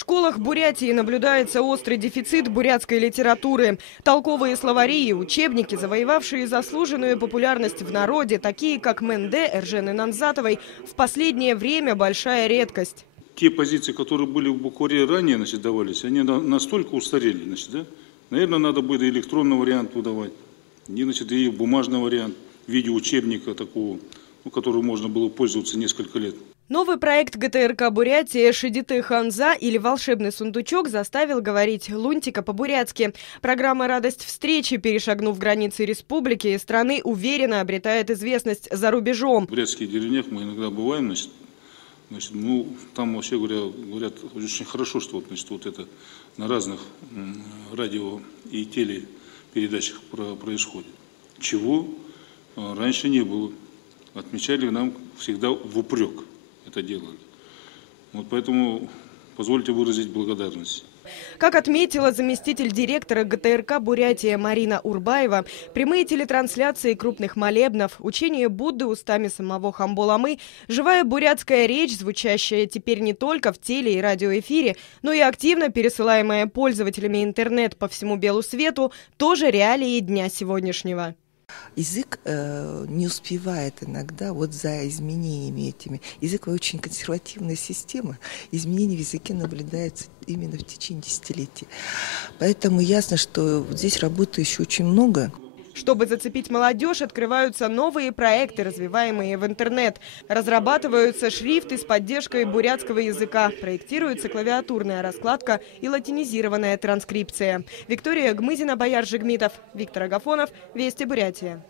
школах Бурятии наблюдается острый дефицит бурятской литературы. Толковые словари и учебники, завоевавшие заслуженную популярность в народе, такие как Менде, Эржены Нанзатовой, в последнее время большая редкость. Те позиции, которые были в букваре ранее, давались, они настолько устарели, да? Наверное, надо будет и электронный вариант выдавать, и бумажный вариант в виде учебника такого, которым можно было пользоваться несколько лет. Новый проект ГТРК Бурятии «Шидиты Ханза» или «Волшебный сундучок» заставил говорить Лунтика по-бурятски. Программа «Радость встречи», перешагнув границы республики и страны, уверенно обретает известность за рубежом. В бурятских деревнях мы иногда бываем, там вообще говорят очень хорошо, что это на разных радио и телепередачах происходит. Чего раньше не было. Отмечали нам всегда в упрек это делали. Поэтому позвольте выразить благодарность. Как отметила заместитель директора ГТРК Бурятия Марина Урбаева, прямые телетрансляции крупных молебнов, учение Будды устами самого Хамболамы, живая бурятская речь, звучащая теперь не только в теле- и радиоэфире, но и активно пересылаемая пользователями интернет по всему белу свету, тоже реалии дня сегодняшнего. Язык не успевает иногда за изменениями этими. Язык очень консервативная система. Изменения в языке наблюдаются именно в течение десятилетий. Поэтому ясно, что здесь работы еще очень много. Чтобы зацепить молодежь, открываются новые проекты, развиваемые в интернет. Разрабатываются шрифты с поддержкой бурятского языка. Проектируется клавиатурная раскладка и латинизированная транскрипция. Виктория Гмызина, Бояр Жигмитов, Виктор Агафонов. Вести Бурятия.